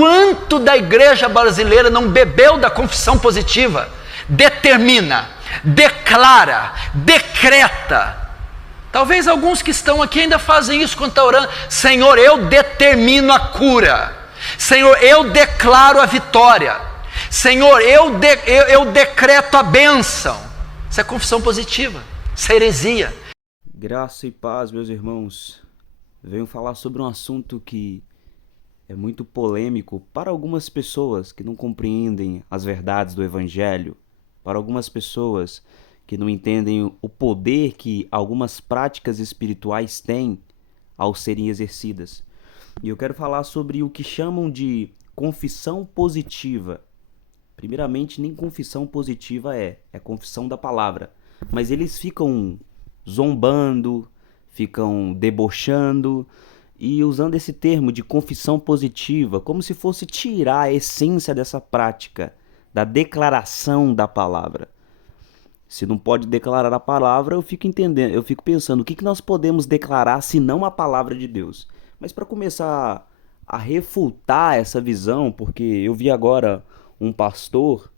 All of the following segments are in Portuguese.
quanto da igreja brasileira não bebeu da confissão positiva? Determina, declara, decreta. Talvez alguns que estão aqui ainda fazem isso quando estão orando. Senhor, eu determino a cura. Senhor, eu declaro a vitória. Senhor, eu decreto a bênção. Isso é confissão positiva, isso é heresia. Graça e paz, meus irmãos. Venho falar sobre um assunto que é muito polêmico para algumas pessoas que não compreendem as verdades do Evangelho, para algumas pessoas que não entendem o poder que algumas práticas espirituais têm ao serem exercidas. E eu quero falar sobre o que chamam de confissão positiva. Primeiramente, nem confissão positiva é confissão da palavra. Mas eles ficam zombando, ficam debochando e usando esse termo de confissão positiva como se fosse tirar a essência dessa prática, da declaração da palavra. Se não pode declarar a palavra, eu fico pensando, o que nós podemos declarar se não a palavra de Deus? Mas para começar a refutar essa visão, porque eu vi agora um pastor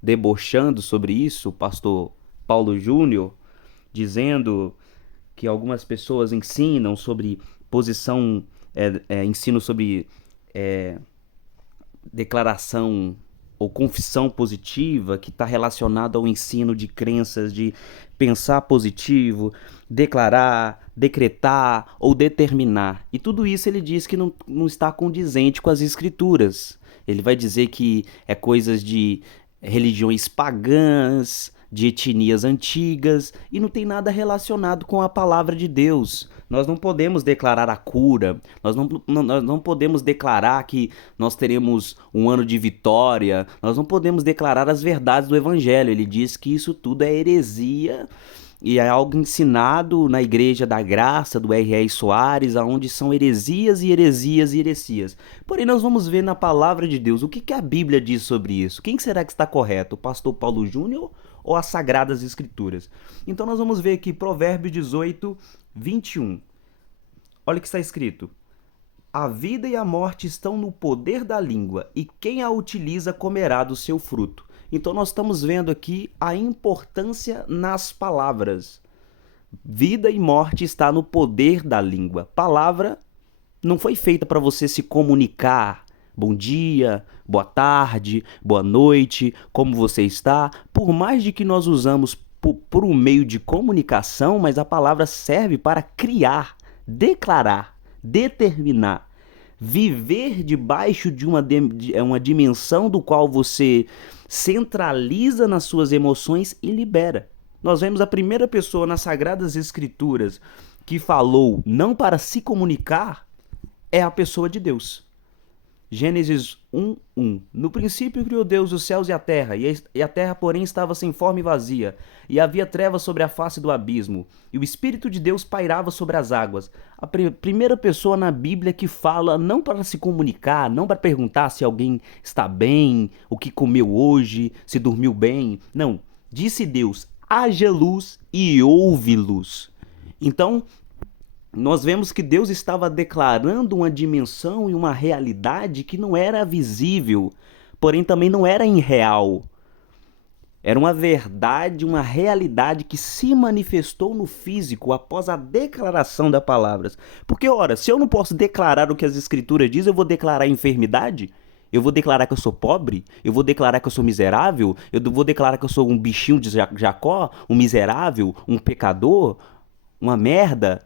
debochando sobre isso, o pastor Paulo Júnior, dizendo que algumas pessoas ensinam sobre ensino sobre declaração ou confissão positiva, que está relacionado ao ensino de crenças de pensar positivo, declarar, decretar ou determinar. E tudo isso ele diz que não está condizente com as escrituras. Ele vai dizer que é coisas de religiões pagãs, de etnias antigas, e não tem nada relacionado com a palavra de Deus. Nós não podemos declarar a cura, nós não podemos declarar que nós teremos um ano de vitória, nós não podemos declarar as verdades do Evangelho. Ele diz que isso tudo é heresia e é algo ensinado na Igreja da Graça, do R.R. Soares, onde são heresias e heresias e heresias. Porém, nós vamos ver na palavra de Deus o que a Bíblia diz sobre isso. Quem será que está correto? O pastor Paulo Júnior ou as Sagradas Escrituras? Então nós vamos ver aqui Provérbios 18, 21. Olha o que está escrito. A vida e a morte estão no poder da língua, e quem a utiliza comerá do seu fruto. Então nós estamos vendo aqui a importância nas palavras. Vida e morte está no poder da língua. Palavra não foi feita para você se comunicar. Bom dia, boa tarde, boa noite, como você está? Por mais de que nós usamos por um meio de comunicação, mas a palavra serve para criar, declarar, determinar, viver debaixo de uma dimensão do qual você centraliza nas suas emoções e libera. Nós vemos a primeira pessoa nas Sagradas Escrituras que falou não para se comunicar é a pessoa de Deus. Gênesis 1:1. No princípio criou Deus os céus e a terra, e a terra, porém, estava sem forma e vazia, e havia trevas sobre a face do abismo, e o Espírito de Deus pairava sobre as águas. A primeira pessoa na Bíblia que fala não para se comunicar, não para perguntar se alguém está bem, o que comeu hoje, se dormiu bem. Não. Disse Deus, haja luz e houve luz. Então, nós vemos que Deus estava declarando uma dimensão e uma realidade que não era visível, porém também não era irreal. Era uma verdade, uma realidade que se manifestou no físico após a declaração das palavras. Porque, ora, se eu não posso declarar o que as Escrituras dizem, eu vou declarar enfermidade? Eu vou declarar que eu sou pobre? Eu vou declarar que eu sou miserável? Eu vou declarar que eu sou um bichinho de Jacó? Um miserável? Um pecador? Uma merda?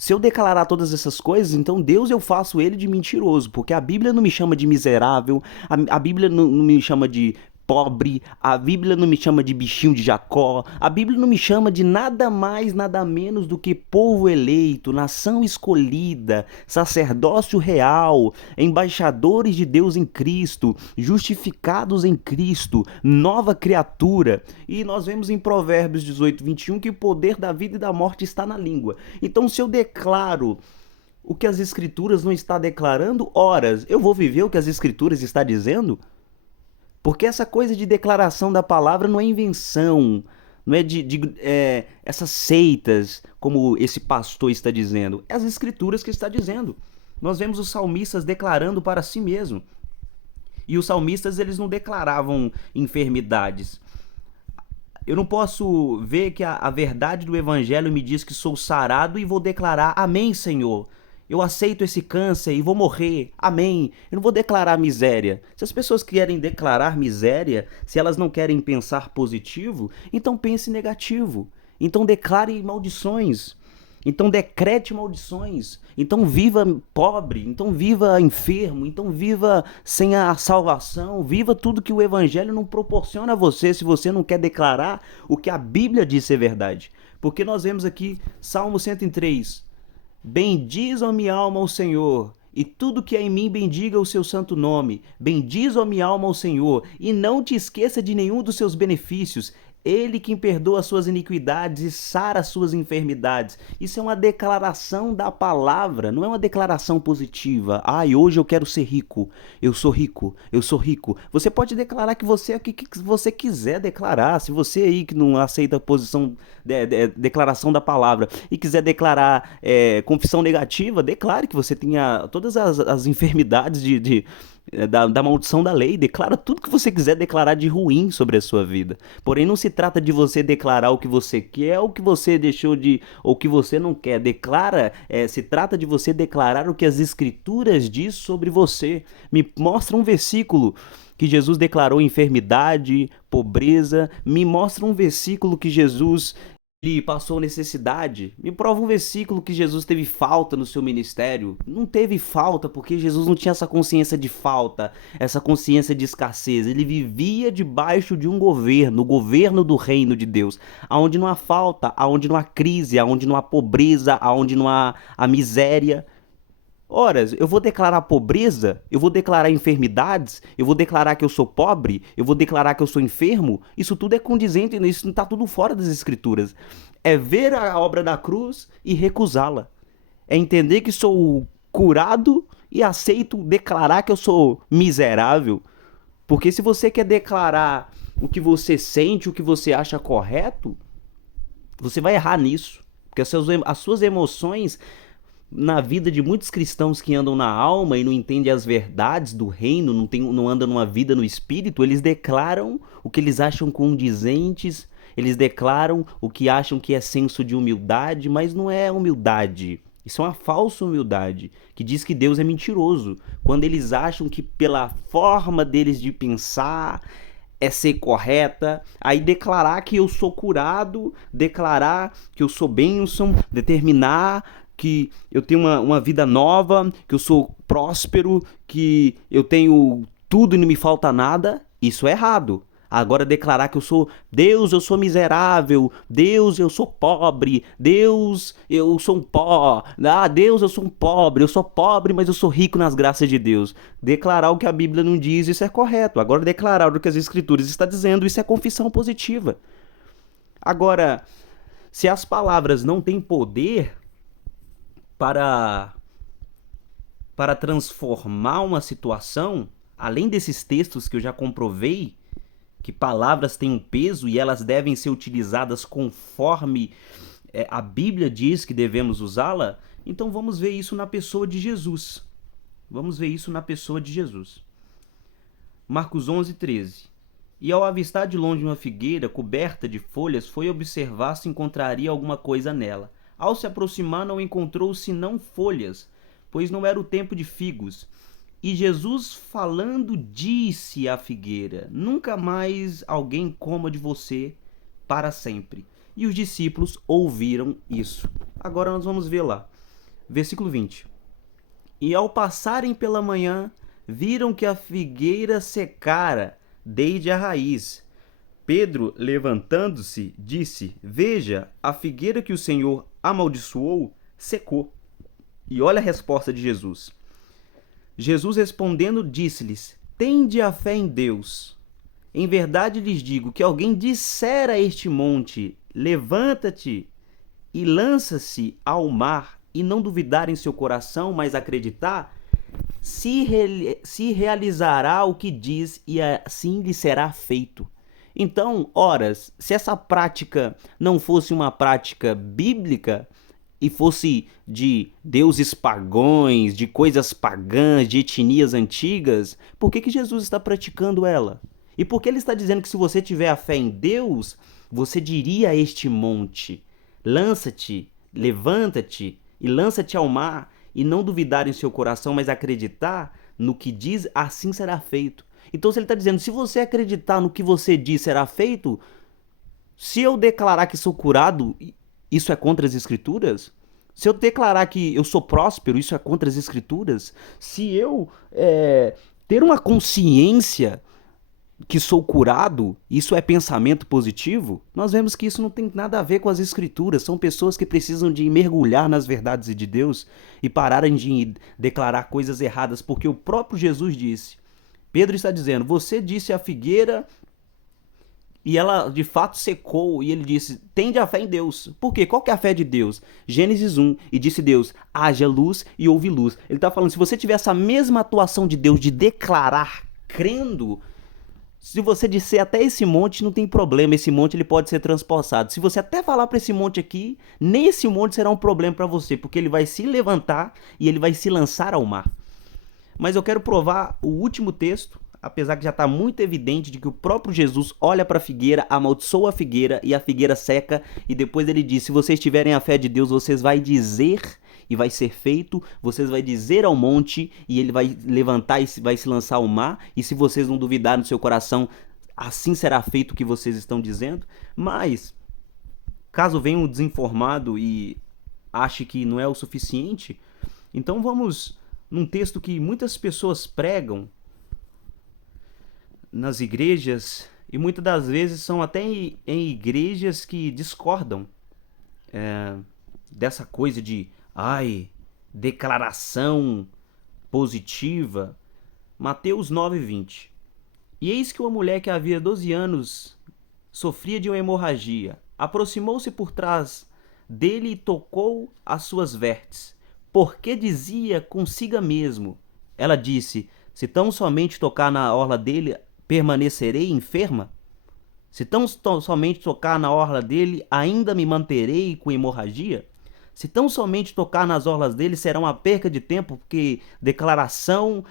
Se eu declarar todas essas coisas, então Deus, eu faço ele de mentiroso, porque a Bíblia não me chama de miserável, a Bíblia não me chama de pobre, a Bíblia não me chama de bichinho de Jacó, a Bíblia não me chama de nada mais, nada menos do que povo eleito, nação escolhida, sacerdócio real, embaixadores de Deus em Cristo, justificados em Cristo, nova criatura. E nós vemos em Provérbios 18, 21 que o poder da vida e da morte está na língua. Então, se eu declaro o que as Escrituras não estão declarando, horas, eu vou viver o que as Escrituras estão dizendo? Porque essa coisa de declaração da palavra não é invenção, não é essas seitas, como esse pastor está dizendo. É as Escrituras que está dizendo. Nós vemos os salmistas declarando para si mesmo. E os salmistas, eles não declaravam enfermidades. Eu não posso ver que a verdade do evangelho me diz que sou sarado e vou declarar: amém, Senhor. Eu aceito esse câncer e vou morrer. Amém. Eu não vou declarar miséria. Se as pessoas querem declarar miséria, se elas não querem pensar positivo, então pense negativo. Então declare maldições. Então decrete maldições. Então viva pobre. Então viva enfermo. Então viva sem a salvação. Viva tudo que o evangelho não proporciona a você, se você não quer declarar o que a Bíblia diz ser verdade. Porque nós vemos aqui Salmo 103. Bendiz, ó minha alma, ao Senhor, e tudo que é em mim bendiga o seu santo nome. Bendiz, ó minha alma, ao Senhor, e não te esqueça de nenhum dos seus benefícios. Ele quem perdoa as suas iniquidades e sara as suas enfermidades. Isso é uma declaração da palavra, não é uma declaração positiva. Ai, hoje eu quero ser rico, eu sou rico, eu sou rico. Você pode declarar que você é o que você quiser declarar. Se você aí que não aceita a posição, declaração da palavra e quiser declarar confissão negativa, declare que você tenha todas as enfermidades da maldição da lei. Declara tudo que você quiser declarar de ruim sobre a sua vida. Porém, não se trata de você declarar o que você quer, o que você deixou de, ou o que você não quer. Se trata de você declarar o que as escrituras diz sobre você. Me mostra um versículo que Jesus declarou enfermidade, pobreza. Me mostra um versículo que Jesus ele passou necessidade. Me prova um versículo que Jesus teve falta no seu ministério. Não teve falta porque Jesus não tinha essa consciência de falta, essa consciência de escassez. Ele vivia debaixo de um governo, o governo do reino de Deus, aonde não há falta, aonde não há crise, aonde não há pobreza, aonde não há a miséria. Ora, eu vou declarar pobreza, eu vou declarar enfermidades, eu vou declarar que eu sou pobre, eu vou declarar que eu sou enfermo. Isso tudo é condizente, isso não está tudo fora das escrituras. É ver a obra da cruz e recusá-la. É entender que sou curado e aceito declarar que eu sou miserável. Porque se você quer declarar o que você sente, o que você acha correto, você vai errar nisso. Porque as suas emoções, na vida de muitos cristãos que andam na alma e não entendem as verdades do reino, não andam numa vida no espírito, eles declaram o que eles acham condizentes, eles declaram o que acham que é senso de humildade, mas não é humildade. Isso é uma falsa humildade, que diz que Deus é mentiroso, quando eles acham que pela forma deles de pensar é ser correta, aí declarar que eu sou curado, declarar que eu sou bênção, determinar que eu tenho uma vida nova, que eu sou próspero, que eu tenho tudo e não me falta nada, isso é errado. Agora declarar que eu sou Deus, eu sou miserável, Deus, eu sou pobre, Deus, eu sou um pó, Deus, eu sou um pobre, eu sou pobre, mas eu sou rico nas graças de Deus. Declarar o que a Bíblia não diz, isso é correto. Agora declarar o que as Escrituras estão dizendo, isso é confissão positiva. Agora, se as palavras não têm poder para transformar uma situação, além desses textos que eu já comprovei, que palavras têm um peso e elas devem ser utilizadas conforme a Bíblia diz que devemos usá-la, então vamos ver isso na pessoa de Jesus. Vamos ver isso na pessoa de Jesus. Marcos 11:13. E ao avistar de longe uma figueira coberta de folhas, foi observar se encontraria alguma coisa nela. Ao se aproximar, não encontrou senão folhas, pois não era o tempo de figos. E Jesus, falando, disse à figueira: nunca mais alguém coma de você para sempre. E os discípulos ouviram isso. Agora nós vamos ver lá. Versículo 20. E ao passarem pela manhã, viram que a figueira secara desde a raiz. Pedro, levantando-se, disse: veja, a figueira que o Senhor amaldiçoou secou. E olha a resposta de Jesus. Jesus respondendo disse-lhes: tende a fé em Deus. Em verdade lhes digo que alguém disser a este monte: levanta-te e lança-se ao mar, e não duvidar em seu coração, mas acreditar, se realizará o que diz, e assim lhe será feito. Então, ora, se essa prática não fosse uma prática bíblica, e fosse de deuses pagãos, de coisas pagãs, de etnias antigas, por que Jesus está praticando ela? E por que ele está dizendo que se você tiver a fé em Deus, você diria a este monte: lança-te, levanta-te e lança-te ao mar, e não duvidar em seu coração, mas acreditar no que diz, assim será feito. Então, se ele está dizendo, se você acreditar no que você diz, será feito, se eu declarar que sou curado, isso é contra as Escrituras? Se eu declarar que eu sou próspero, isso é contra as Escrituras? Se eu ter uma consciência que sou curado, isso é pensamento positivo? Nós vemos que isso não tem nada a ver com as Escrituras. São pessoas que precisam de mergulhar nas verdades de Deus e pararem de declarar coisas erradas, porque o próprio Jesus disse. Pedro está dizendo, você disse à figueira e ela de fato secou, e ele disse, tende a fé em Deus. Por quê? Qual que é a fé de Deus? Gênesis 1, e disse Deus, haja luz e houve luz. Ele está falando, se você tiver essa mesma atuação de Deus, de declarar, crendo, se você disser até esse monte, não tem problema, esse monte ele pode ser transpossado. Se você até falar para esse monte aqui, nem esse monte será um problema para você, porque ele vai se levantar e ele vai se lançar ao mar. Mas eu quero provar o último texto, apesar que já está muito evidente de que o próprio Jesus olha para a figueira, amaldiçoa a figueira e a figueira seca, e depois ele diz, se vocês tiverem a fé de Deus, vocês vão dizer e vai ser feito, vocês vão dizer ao monte e ele vai levantar e vai se lançar ao mar, e se vocês não duvidarem no seu coração, assim será feito o que vocês estão dizendo. Mas, caso venha um desinformado e ache que não é o suficiente, então vamos num texto que muitas pessoas pregam nas igrejas, e muitas das vezes são até em igrejas que discordam dessa coisa de declaração positiva. Mateus 9:20. E eis que uma mulher que havia 12 anos sofria de uma hemorragia, aproximou-se por trás dele e tocou as suas vestes, porque dizia consigo mesmo. Ela disse, se tão somente tocar na orla dele, permanecerei enferma? Se tão somente tocar na orla dele, ainda me manterei com hemorragia? Se tão somente tocar nas orlas dele, será uma perca de tempo, porque declaração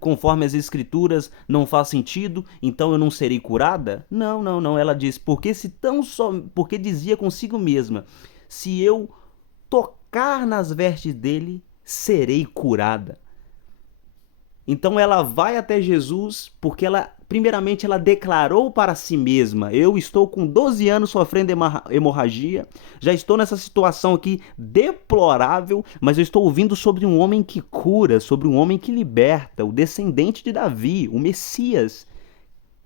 conforme as Escrituras não faz sentido, então eu não serei curada? Não. Ela diz, porque dizia consigo mesma, se eu tocar nas vestes dele, serei curada. Então ela vai até Jesus porque primeiramente ela declarou para si mesma, eu estou com 12 anos sofrendo hemorragia, já estou nessa situação aqui deplorável, mas eu estou ouvindo sobre um homem que cura, sobre um homem que liberta, o descendente de Davi, o Messias,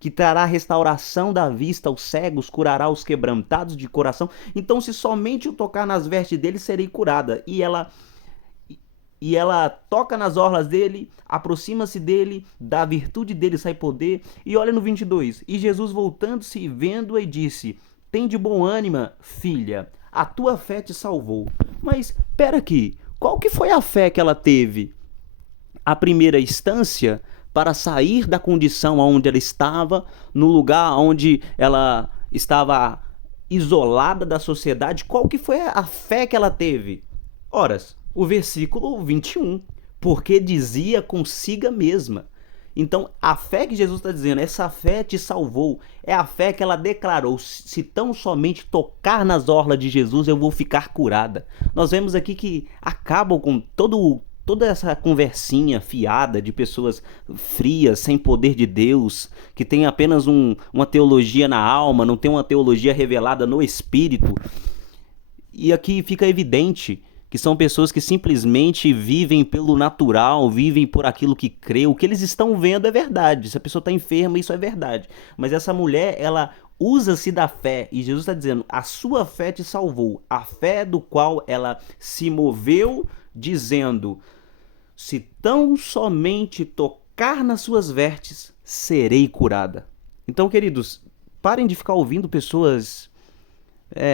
que trará restauração da vista aos cegos, curará os quebrantados de coração. Então se somente eu tocar nas vestes dele, serei curada. E ela toca nas orlas dele, aproxima-se dele, da virtude dele sai poder. E olha no 22. E Jesus voltando-se e vendo-a e disse, tem de bom ânimo, filha, a tua fé te salvou. Mas, pera aqui, qual que foi a fé que ela teve? A primeira instância, para sair da condição onde ela estava, no lugar onde ela estava isolada da sociedade, qual que foi a fé que ela teve? Horas. O versículo 21, porque dizia consigo mesma. Então, a fé que Jesus está dizendo, essa fé te salvou, é a fé que ela declarou, se tão somente tocar nas orlas de Jesus, eu vou ficar curada. Nós vemos aqui que acabam com toda essa conversinha fiada de pessoas frias, sem poder de Deus, que tem apenas uma teologia na alma, não tem uma teologia revelada no Espírito. E aqui fica evidente que são pessoas que simplesmente vivem pelo natural, vivem por aquilo que crê. O que eles estão vendo é verdade. Se a pessoa está enferma, isso é verdade. Mas essa mulher, ela usa-se da fé. E Jesus está dizendo, a sua fé te salvou. A fé do qual ela se moveu, dizendo, se tão somente tocar nas suas vestes, serei curada. Então, queridos, parem de ficar ouvindo pessoas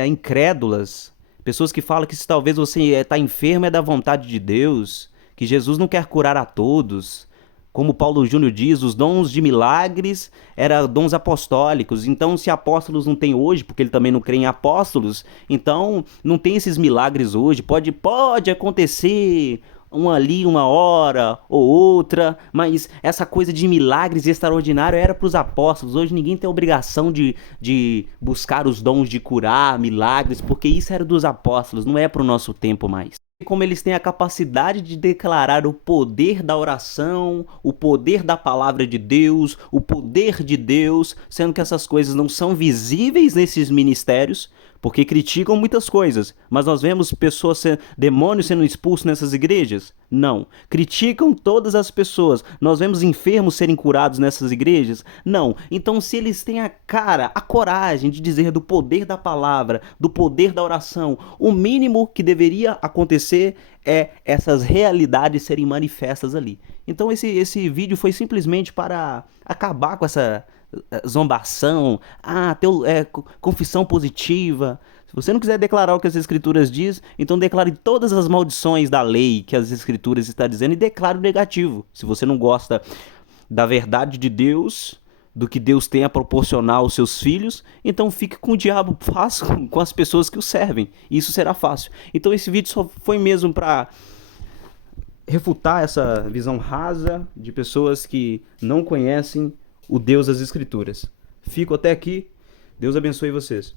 incrédulas, pessoas que falam que se talvez você está enfermo é da vontade de Deus, que Jesus não quer curar a todos. Como Paulo Júnior diz, os dons de milagres eram dons apostólicos. Então, se apóstolos não tem hoje, porque ele também não crê em apóstolos, então não tem esses milagres hoje. Pode acontecer ali uma hora ou outra, mas essa coisa de milagres extraordinários era para os apóstolos. Hoje ninguém tem a obrigação de buscar os dons de curar, milagres, porque isso era dos apóstolos, não é para o nosso tempo mais. Como eles têm a capacidade de declarar o poder da oração, o poder da palavra de Deus, o poder de Deus, sendo que essas coisas não são visíveis nesses ministérios, porque criticam muitas coisas, mas nós vemos demônios sendo expulsos nessas igrejas? Não. Criticam todas as pessoas. Nós vemos enfermos serem curados nessas igrejas? Não. Então, se eles têm a coragem de dizer do poder da palavra, do poder da oração, o mínimo que deveria acontecer é essas realidades serem manifestas ali. Então, esse vídeo foi simplesmente para acabar com essa zombação, confissão positiva. Se você não quiser declarar o que as escrituras diz, então declare todas as maldições da lei que as escrituras estão dizendo e declare o negativo. Se você não gosta da verdade de Deus, do que Deus tem a proporcionar aos seus filhos, então fique com o diabo, faça com as pessoas que o servem. Isso será fácil. Então esse vídeo só foi mesmo para refutar essa visão rasa de pessoas que não conhecem o Deus das Escrituras. Fico até aqui. Deus abençoe vocês.